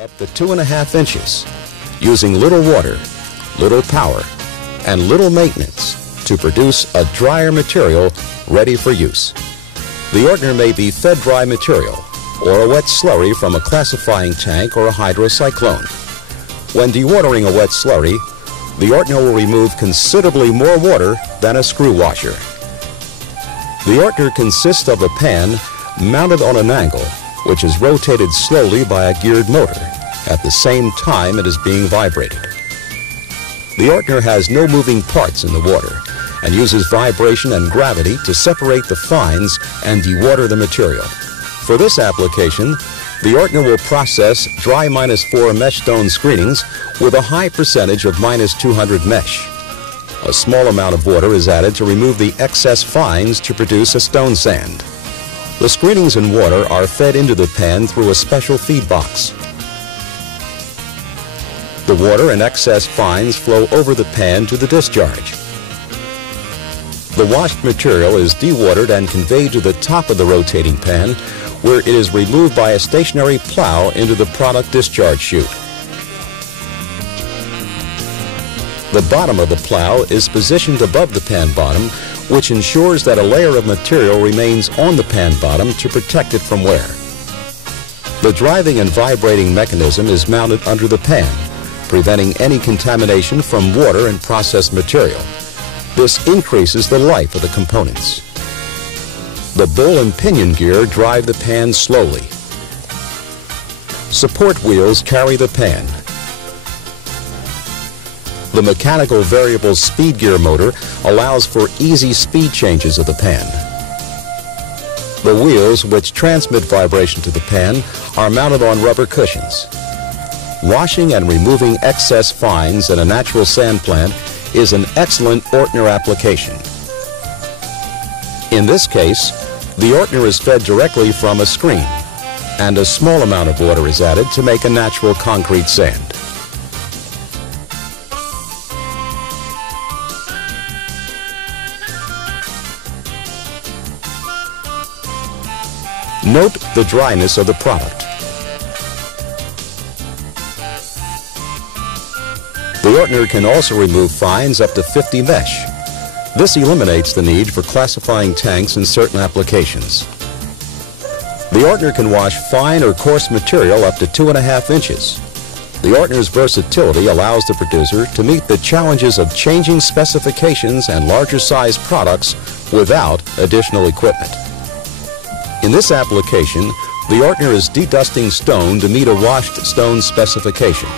up to 2.5 inches, using little water, little power, and little maintenance to produce a drier material ready for use. The Ortner may be fed dry material or a wet slurry from a classifying tank or a hydrocyclone. When dewatering a wet slurry, the Ortner will remove considerably more water than a screw washer. The Ortner consists of a pan mounted on an angle which is rotated slowly by a geared motor at the same time it is being vibrated. The Ortner has no moving parts in the water and uses vibration and gravity to separate the fines and dewater the material. For this application, the Ortner will process dry -4 mesh stone screenings with a high percentage of -200 mesh. A small amount of water is added to remove the excess fines to produce a stone sand. The screenings and water are fed into the pan through a special feed box. The water and excess fines flow over the pan to the discharge. The washed material is dewatered and conveyed to the top of the rotating pan, where it is removed by a stationary plow into the product discharge chute. The bottom of the plow is positioned above the pan bottom, which ensures that a layer of material remains on the pan bottom to protect it from wear. The driving and vibrating mechanism is mounted under the pan, preventing any contamination from water and processed material. This increases the life of the components. The bull and pinion gear drive the pan slowly. Support wheels carry the pan. The mechanical variable speed gear motor allows for easy speed changes of the pan. The wheels, which transmit vibration to the pan, are mounted on rubber cushions. Washing and removing excess fines in a natural sand plant is an excellent Ortner application. In this case, the Ortner is fed directly from a screen, and a small amount of water is added to make a natural concrete sand. Note the dryness of the product. The Ortner can also remove fines up to 50 mesh. This eliminates the need for classifying tanks in certain applications. The Ortner can wash fine or coarse material up to 2.5 inches. The Ortner's versatility allows the producer to meet the challenges of changing specifications and larger size products without additional equipment. In this application, the Ortner is dedusting stone to meet a washed stone specification.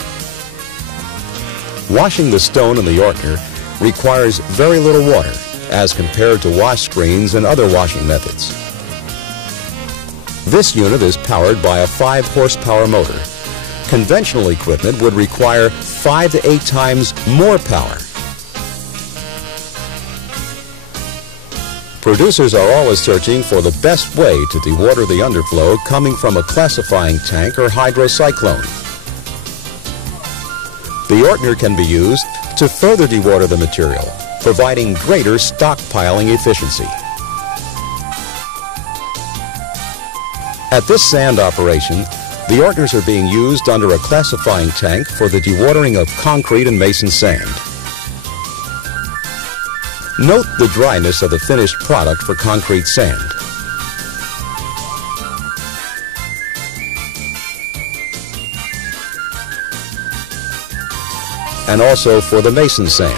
Washing the stone in the Ortner requires very little water as compared to wash screens and other washing methods. This unit is powered by a 5 horsepower motor. Conventional equipment would require 5 to 8 times more power. Producers are always searching for the best way to dewater the underflow coming from a classifying tank or hydrocyclone. The Ortner can be used to further dewater the material, providing greater stockpiling efficiency. At this sand operation, the Ortners are being used under a classifying tank for the dewatering of concrete and mason sand. Note the dryness of the finished product for concrete sand. And also for the mason sand.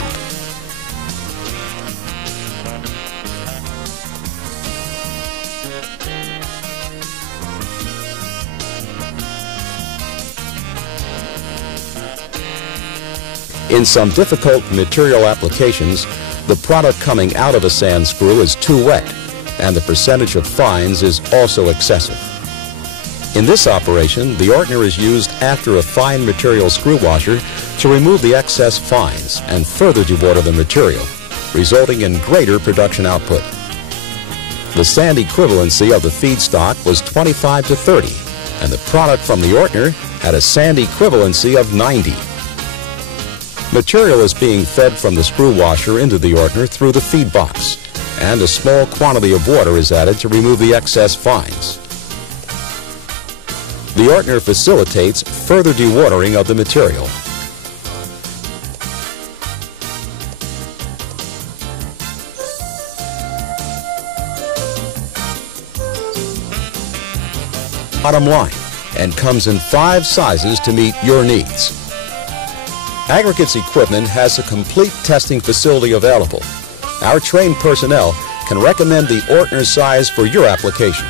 In some difficult material applications, the product coming out of a sand screw is too wet, and the percentage of fines is also excessive. In this operation, the Ortner is used after a fine material screw washer to remove the excess fines and further dewater the material, resulting in greater production output. The sand equivalency of the feedstock was 25 to 30, and the product from the Ortner had a sand equivalency of 90. Material is being fed from the screw washer into the Ortner through the feed box, and a small quantity of water is added to remove the excess fines. The Ortner facilitates further dewatering of the material. Bottom line, and comes in 5 sizes to meet your needs. Aggregates Equipment has a complete testing facility available. Our trained personnel can recommend the Ortner size for your application.